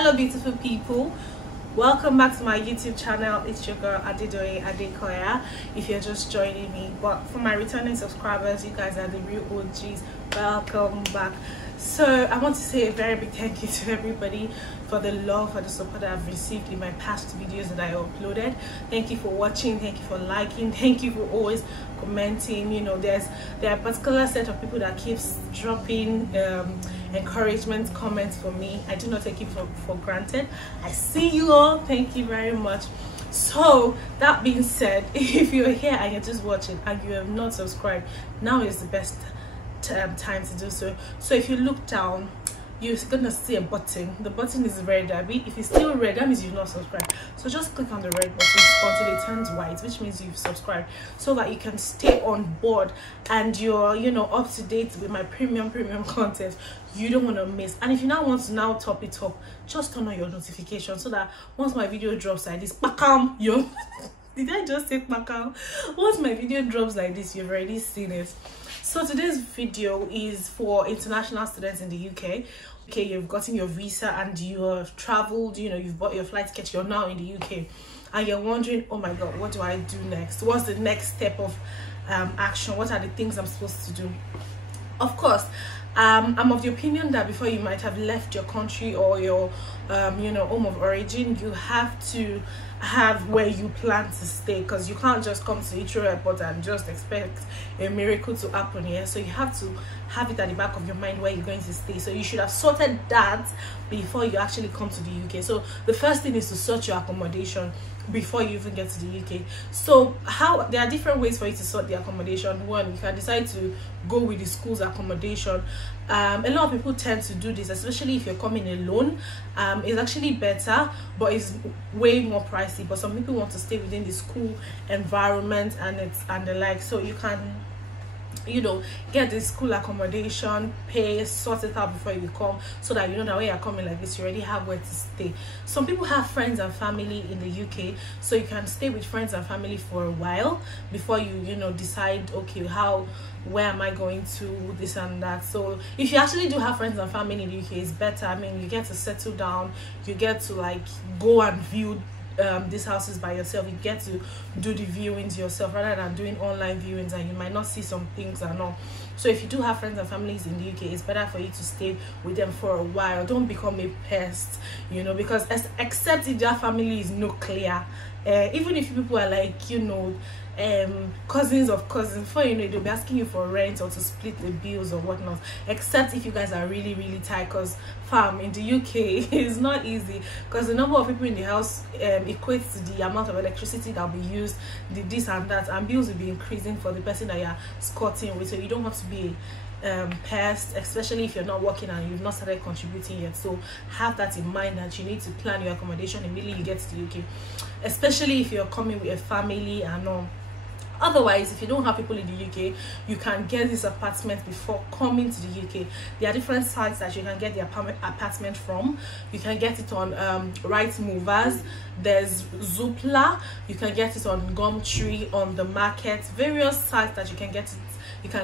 Hello beautiful people, welcome back to my YouTube channel. It's your girl Adedoye Adekoya if you're just joining me, but for my returning subscribers, you guys are the real OGs. Welcome back. So I want to say a very big thank you to everybody for the love, for the support that I've received in my past videos that I uploaded. Thank you for watching, thank you for liking, thank you for always commenting. You know, there are a particular set of people that keeps dropping encouragement comments for me. I do not take it for granted. I see you all, thank you very much. So that being said, if you're here and you're just watching and you have not subscribed, now is the best time to do so. So if you look down, you're gonna see a button. The button is red. If it's still red, that means you've not subscribed. So just click on the red button until it turns white, which means you've subscribed, so that you can stay on board and you're, you know, up to date with my premium content. You don't want to miss. And if you now want to now top it up, just turn on your notifications so that once my video drops like this, bacam, you did I just say bacam? Once my video drops like this, you've already seen it. So today's video is for international students in the UK. Okay, you've gotten your visa and you have traveled, you know, you've bought your flight ticket, you're now in the UK and you're wondering, oh my god, what do I do next? What's the next step of action? What are the things I'm supposed to do? Of course, I'm of the opinion that before you might have left your country or your you know, home of origin, you have to have where you plan to stay, because you can't just come to Heathrow Airport and just expect a miracle to happen here. So you have to have it at the back of your mind where you're going to stay. So you should have sorted that before you actually come to the UK. So the first thing is to sort your accommodation before you even get to the UK. So there are different ways for you to sort the accommodation. One, you can decide to go with the school's accommodation. A lot of people tend to do this, especially if you're coming alone. It's actually better, but it's way more pricey. But some people want to stay within the school environment and the like. So you can, you know, get the school accommodation, pay, sort it out before you come, so that you know that when you're coming like this, you already have where to stay. Some people have friends and family in the UK, so you can stay with friends and family for a while before you know, decide, okay, where am I going to, this and that. So if you actually do have friends and family in the UK, it's better. I mean, you get to settle down, you get to like go and view these houses by yourself. You get to do the viewings yourself rather than doing online viewings, and you might not see some things and all. So if you do have friends and families in the UK, it's better for you to stay with them for a while. Don't become a pest, you know, because except if their family is nuclear, even if people are like, you know, cousins of cousins, before you know it, they'll be asking you for rent or to split the bills or whatnot. Except if you guys are really tight, because fam, in the UK it's not easy, because the number of people in the house equates to the amount of electricity that will be used, this and that, and bills will be increasing for the person that you're squatting with. So you don't want to be pest, especially if you're not working and you've not started contributing yet. So have that in mind, that you need to plan your accommodation immediately you get to the UK, especially if you're coming with a family and all. Otherwise, if you don't have people in the UK, you can get this apartment before coming to the UK. There are different sites that you can get the apartment from. You can get it on Right Movers, there's Zoopla, you can get it on Gumtree, on the market, various sites that you can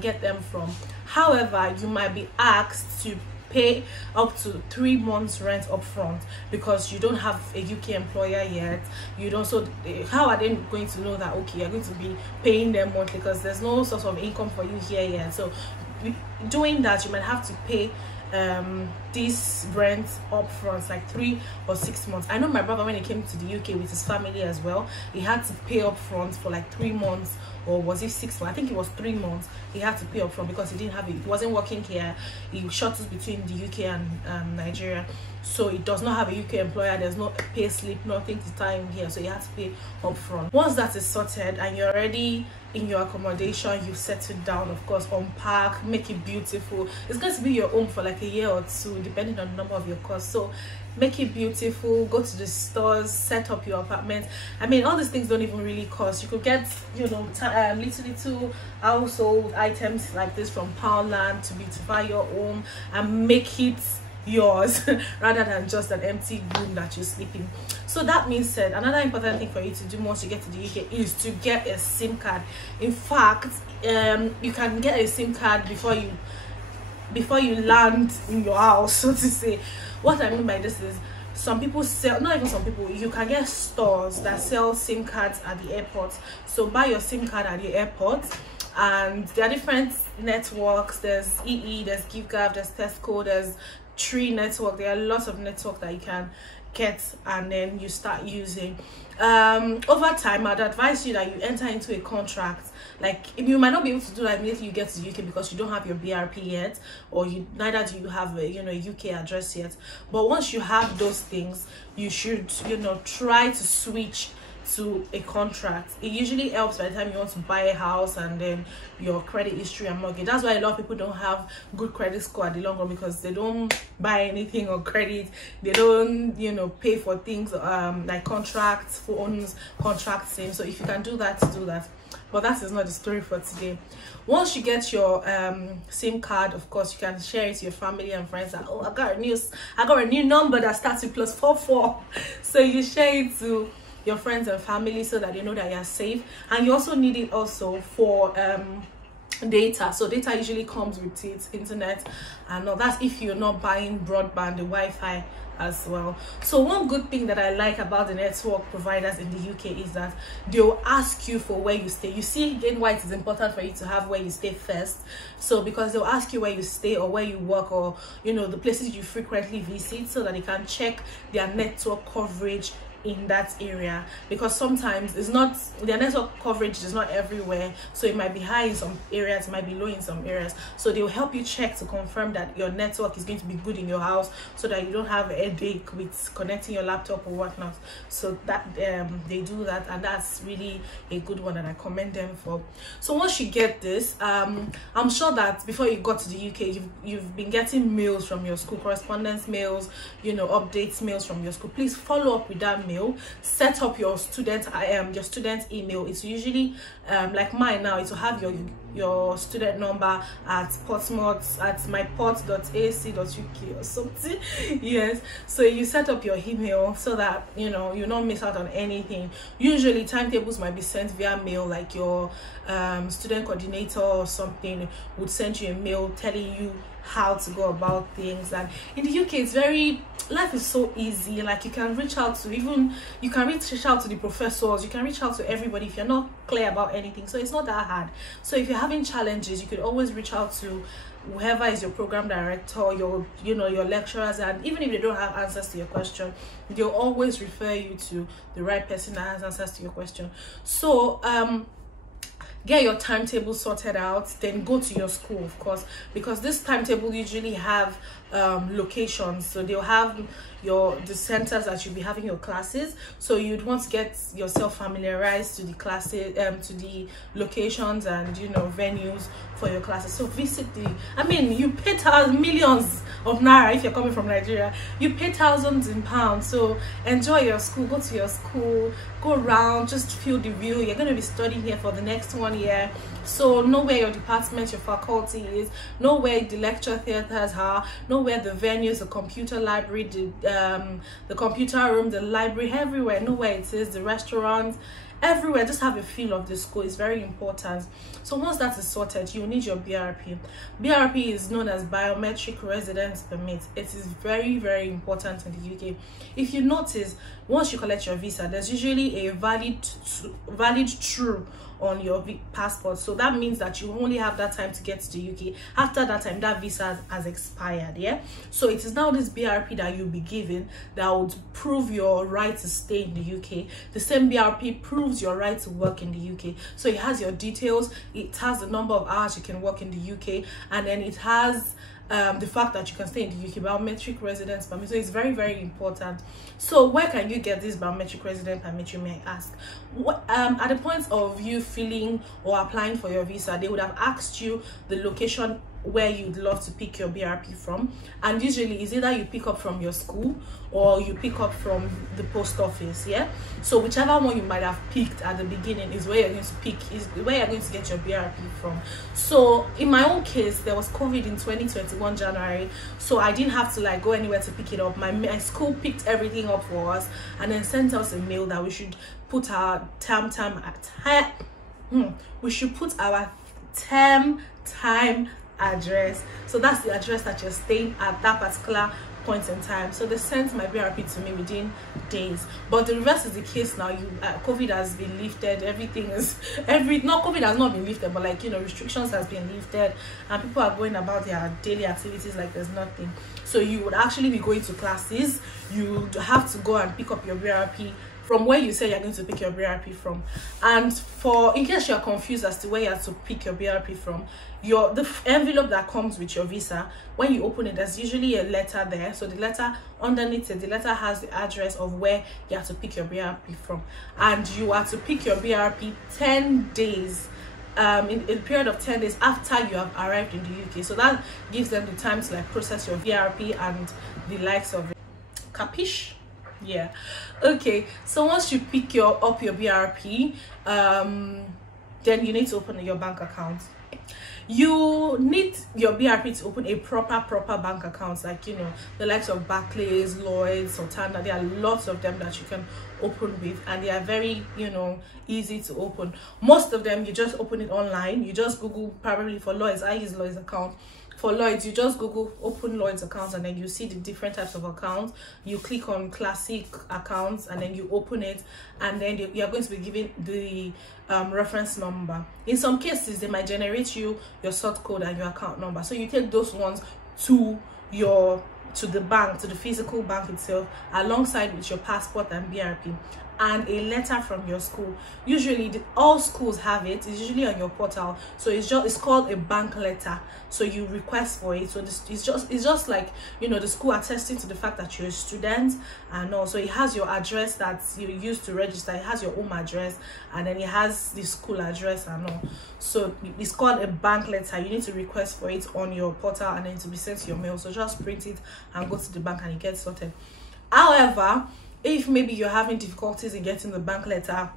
get them from. However, you might be asked to pay up to 3 months rent up front, because you don't have a UK employer yet. You don't. So how are they going to know that, okay, you're going to be paying them monthly, because there's no source of income for you here yet? So doing that, you might have to pay this rent up front, like 3 or 6 months. I know my brother, when he came to the UK with his family as well, he had to pay up front for like 3 months, or was it 6 months? I think it was 3 months. He had to pay up front because he didn't have it. He wasn't working here. He shuttles between the UK and Nigeria, so he does not have a UK employer. There's no pay slip, nothing to tie him here, so he had to pay up front. Once that is sorted and you're already in your accommodation, you've settled down, of course, unpack, make it beautiful. It's going to be your home for like a year or two, depending on the number of your costs. So make it beautiful, go to the stores, set up your apartment. I mean, all these things don't even really cost. You could get, you know, little household items like this from Poundland to beautify your home and make it yours rather than just an empty room that you sleep in. So that being said, another important thing for you to do once you get to the UK is to get a SIM card. In fact, you can get a SIM card before you land in your house, so to say. What I mean by this is, some people sell, not even some people, you can get stores that sell SIM cards at the airport. So buy your SIM card at the airport, and there are different networks. There's there's GiveGab, there's Tesco, there's Tree network. There are lots of network that you can get, and then you start using. Over time, I'd advise you that you enter into a contract. Like, you might not be able to do that immediately you get to the UK because you don't have your BRP yet, or neither do you have a UK address yet. But once you have those things, you should try to switch to a contract. It usually helps by the time you want to buy a house, and then your credit history and mortgage. That's why a lot of people don't have good credit score at the long run, because they don't buy anything on credit. They don't pay for things like contracts, phones, contract SIM. So if you can do that, do that. But that is not the story for today. Once you get your SIM card, of course, you can share it to your family and friends that, oh, I got a new number that starts with +44. So you share it to your friends and family so that they know that you're safe. And you also need it also for data. So data usually comes with it, internet, and that's if you're not buying broadband, the Wi-Fi as well. So one good thing that I like about the network providers in the UK is that they'll ask you for where you stay. You see again why it is important for you to have where you stay first. So because they'll ask you where you stay, or where you work, or the places you frequently visit, so that they can check their network coverage in that area, because sometimes it's not, their network coverage is not everywhere. So it might be high in some areas, it might be low in some areas. So they will help you check to confirm that your network is going to be good in your house, so that you don't have a headache with connecting your laptop or whatnot. So that they do that, and that's really a good one, and I commend them for. So once you get this, I'm sure that before you got to the UK, you've been getting mails from your school, correspondence mails, updates mails from your school. Please follow up with that mail. Set up your student email. It's usually like mine now, it will have your student number at Portsmouth at myport.ac.uk or something. Yes, so you set up your email so that you not miss out on anything. Usually timetables might be sent via mail, like your student coordinator or something would send you a mail telling you how to go about things. And in the UK, it's life is so easy. Like, you can reach out to the professors, you can reach out to everybody if you're not clear about anything. So it's not that hard. So if you're having challenges, you could always reach out to whoever is your program director, your lecturers, and even if they don't have answers to your question, they'll always refer you to the right person that has answers to your question. So get your timetable sorted out, then go to your school, of course, because this timetable usually have locations. So they'll have the centers that you'll be having your classes. So you'd want to get yourself familiarized to the classes, to the locations and venues for your classes. So visit you pay millions of naira if you're coming from Nigeria. You pay thousands in pounds. So enjoy your school, go to your school, go around, just feel the view. You're going to be studying here for the next 1 year. So know where your department, your faculty is, know where the lecture theaters are, know where the venues, the computer library, the computer room, the library, everywhere, know where it is, the restaurant, everywhere. Just have a feel of the school. It's very important. So once that is sorted, you need your BRP. BRP is known as Biometric Residence Permit. It is very, very important in the UK. If you notice, once you collect your visa, there's usually a valid true on your passport. So that means that you only have that time to get to the UK. After that time, that visa has expired. Yeah, so it is now this BRP that you'll be given that would prove your right to stay in the UK. The same BRP proves your right to work in the UK. So it has your details, it has the number of hours you can work in the UK, and then it has the fact that you can stay in the UK, biometric residence permit. So it's very, very important. So where can you get this biometric residence permit, you may ask? At the point of you filling or applying for your visa, they would have asked you the location where you'd love to pick your BRP from, and usually it's either you pick up from your school or you pick up from the post office. Yeah, so whichever one you might have picked at the beginning is where you're going to get your BRP from. So in my own case, there was COVID in 2021 January, so I didn't have to go anywhere to pick it up. My school picked everything up for us and then sent us a mail that we should put our term address. So that's the address that you're staying at that particular point in time. So they sent my BRP to me within days. But the reverse is the case now. COVID has been lifted. Everything is COVID has not been lifted, but like, you know, restrictions has been lifted, and people are going about their daily activities like there's nothing. So you would actually be going to classes. You have to go and pick up your BRP from where you say you're going to pick your BRP from. And in case you're confused as to where you have to pick your BRP from, the envelope that comes with your visa, when you open it, there's usually a letter there. So the letter underneath it, the letter has the address of where you have to pick your BRP from, and you are to pick your BRP 10 days in a period of 10 days after you have arrived in the UK. So that gives them the time to like process your BRP and the likes of it. Capish? Yeah. Okay, so once you pick up your BRP, then you need to open your bank account. You need your BRP to open a proper bank account, like, you know, the likes of Barclays, Lloyds, Sultana. There are lots of them that you can open with, and they are very, you know, easy to open. Most of them you just open it online. You just Google, probably for Lloyds, I use Lloyds account. For Lloyds, you just Google open Lloyds accounts, and then you see the different types of accounts. You click on classic accounts, and then you open it, and then you are going to be given the reference number. In some cases, they might generate you your sort code and your account number. So you take those ones to the bank, to the physical bank itself, alongside with your passport and BRP, and a letter from your school. Usually all schools have it. It's usually on your portal, so it's called a bank letter. So you request for it. So it's just like, you know, the school attesting to the fact that you're a student, and also it has your address that you use to register. It has your home address, and then it has the school address and all. So it's called a bank letter. You need to request for it on your portal, and then to be sent to your mail. So just print it and go to the bank, and it gets sorted. However, if maybe you're having difficulties in getting the bank letter,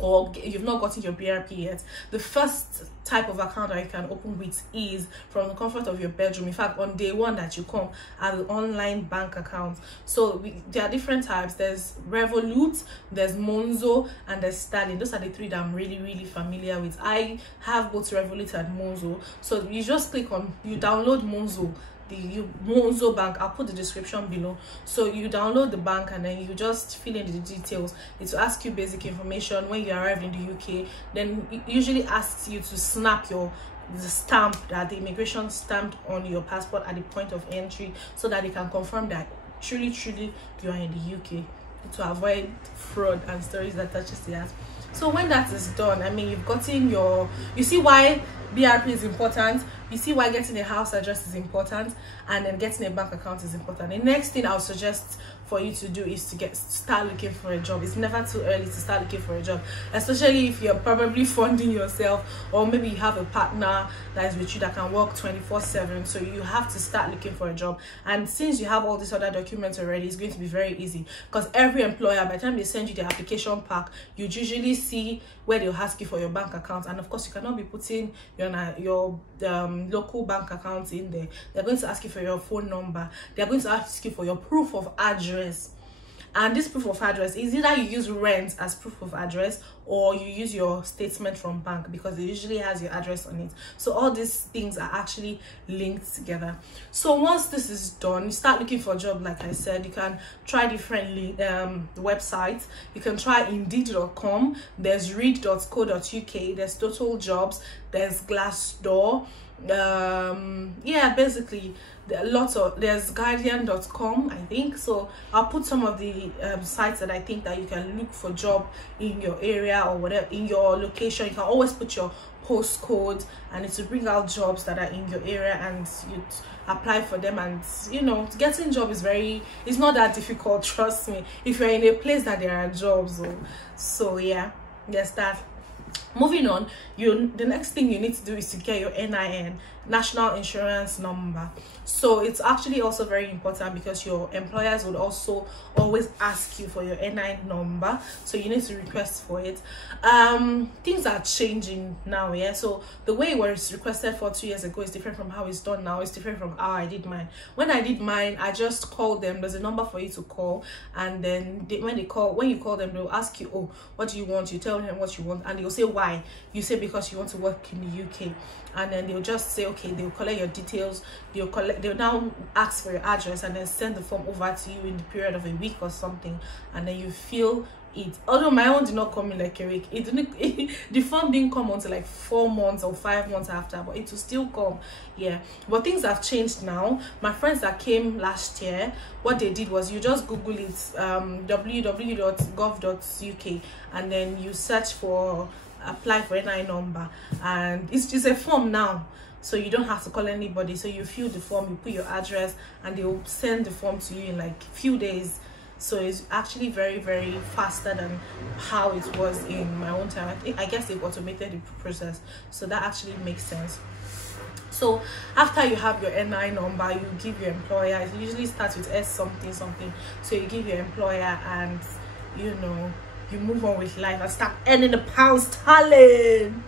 or you've not gotten your BRP yet, the first type of account that you can open with is from the comfort of your bedroom. In fact, on day one that you come, an online bank account. So there are different types. There's Revolut, there's Monzo, and there's Sterling. Those are the three that I'm really familiar with. I have both Revolut and Monzo. So you just click on, you download Monzo, the Monzo bank. I'll put the description below. So you download the bank, and then you just fill in the details. It will ask you basic information when you arrive in the UK. Then it usually asks you to snap the stamp that the immigration stamped on your passport at the point of entry, so that they can confirm that truly you are in the UK, to avoid fraud and stories that touches the heart. So when that is done, I mean, you've gotten you see why BRP is important, you see why getting a house address is important, and then getting a bank account is important. The next thing I would suggest for you to do is to start looking for a job. It's never too early to start looking for a job, especially if you're probably funding yourself, or maybe you have a partner that is with you that can work 24/7. So you have to start looking for a job. And since you have all these other documents already, it's going to be very easy, because every employer, by the time they send you the application pack, you usually see where they'll ask you for your bank account. And of course, you cannot be putting your local bank account in there. They're going to ask you for your phone number. They're going to ask you for your proof of address. And this proof of address is either you use rent as proof of address, or you use your statement from bank, because it usually has your address on it. So all these things are actually linked together. So once this is done, you start looking for a job. Like I said, you can try different websites. You can try Indeed.com, there's read.co.uk, there's Total Jobs, there's Glassdoor. Yeah, basically there's Guardian.com, I think. So I'll put some of the sites that I think that you can look for job in your area, or whatever, in your location. You can always put your postcode, and it will bring out jobs that are in your area, and you apply for them. And you know, getting job is it's not that difficult, trust me, if you're in a place that there are jobs. So yeah, there's that. Moving on, the next thing you need to do is to get your NIN, national insurance number. So it's actually also very important, because your employers would also always ask you for your NIN number, so you need to request for it. Things are changing now, yeah. So the way it was requested for 2 years ago is different from how it's done now. It's different from how I did mine. When I did mine, I just called them. There's a number for you to call, and then when you call them, they'll ask you, oh, what do you want? You tell them what you want, and they'll say why. You say because you want to work in the UK, and then they'll just say, okay, they'll collect your details, they'll now ask for your address and then send the form over to you in the period of a week or something, and then you fill it. Although my own did not come in like a week, it didn't the form didn't come until like 4 months or 5 months after, but it will still come. Yeah, but things have changed now. My friends that came last year, what they did was you just Google it, www.gov.uk, and then you search for apply for NI number, and it's just a form now, so you don't have to call anybody. So you fill the form, you put your address, and they will send the form to you in like few days. So it's actually very, very faster than how it was in my own time. I guess they've automated the process, so that actually makes sense. So after you have your NI number, you give your employer. It usually starts with S something something. So you give your employer, and you know, you move on with life and start earning the pound sterling.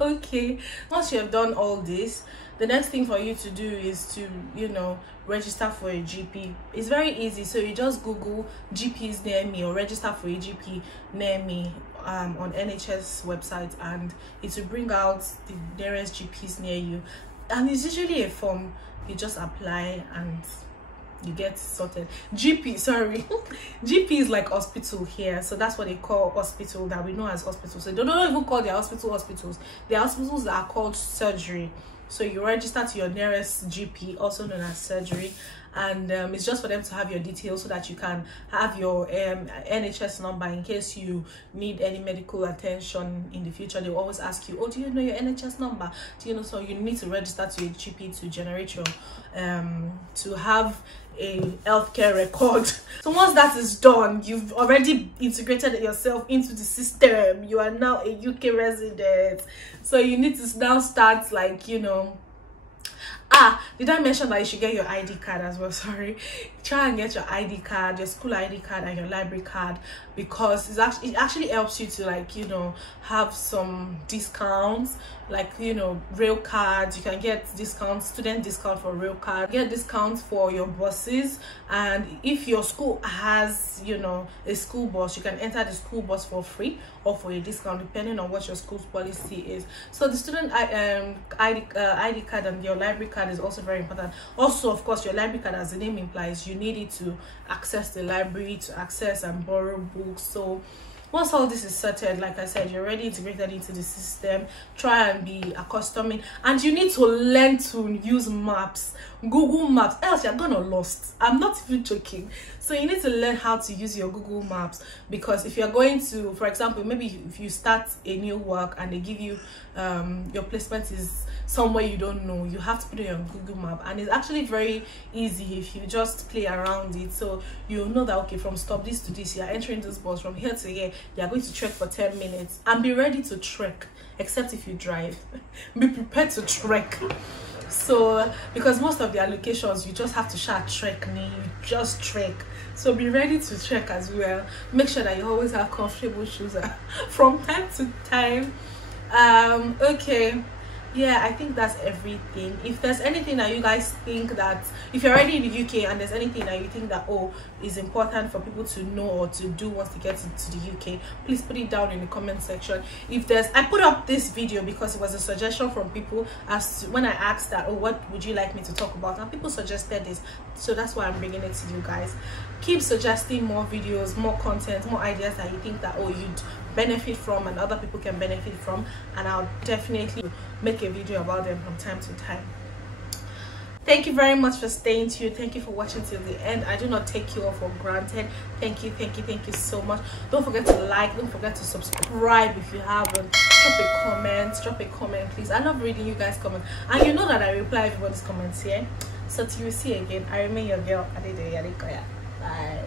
Okay, once you have done all this, the next thing for you to do is to, you know, register for a GP. It's very easy. So you just Google GPs near me or register for a GP near me on NHS website, and it will bring out the nearest GPs near you, and it's usually a form. You just apply and you get sorted. GP, sorry, GP is like hospital here, so that's what they call hospital, that we know as hospital. So they don't even call their hospitals. Their hospitals are called surgery. So you register to your nearest GP, also known as surgery, and it's just for them to have your details so that you can have your NHS number in case you need any medical attention in the future. They will always ask you, oh, do you know your NHS number? Do you know? So you need to register to your GP to generate your to have a healthcare record. So once that is done, you've already integrated yourself into the system. You are now a UK resident, so you need to now start, like, you know, did I mention that you should get your ID card as well? Sorry, try and get your ID card, your school ID card and your library card, because it actually helps you to, like, you know, have some discounts, like, you know, rail cards. You can get discounts, student discount for rail card, get discounts for your buses, and if your school has, you know, a school bus, you can enter the school bus for free or for a discount depending on what your school's policy is. So the student ID card and your library card is also very important. Also, of course, your library card, as the name implies, you need it to access the library, to access and borrow books. So once all this is sorted, like I said, you're already integrated into the system. Try and be accustoming, and you need to learn to use maps, Google Maps, else you're gonna lost. I'm not even joking. So you need to learn how to use your Google Maps, because if you're going to, for example, maybe if you start a new work and they give you your placement is somewhere you don't know, you have to put it on Google Map, and it's actually very easy if you just play around it. So you know that, okay, from stop this to this, you're entering this bus, from here to here you're going to trek for 10 minutes, and be ready to trek, except if you drive. Be prepared to trek. So because most of the allocations you just have to trek, you just trek. So be ready to trek as well. Make sure that you always have comfortable shoes from time to time. Okay, yeah, I think that's everything. If there's anything that you guys think that, if you're already in the UK and there's anything that you think that, oh, is important for people to know or to do once they get into the UK, please put it down in the comment section. If there's, I put up this video because it was a suggestion from people, as to, when I asked that, oh, what would you like me to talk about, and people suggested this, so that's why I'm bringing it to you guys. Keep suggesting more videos, more content, more ideas that you think that, oh, you'd benefit from and other people can benefit from, and I'll definitely make a video about them from time to time. Thank you very much for staying tuned. Thank you for watching till the end. I do not take you all for granted. Thank you so much. Don't forget to like, don't forget to subscribe if you haven't. Drop a comment please. I love reading you guys' comments, and you know that I reply everybody's comments here. So till you see again, I remain your girl, Adedoye Adekoya. Bye.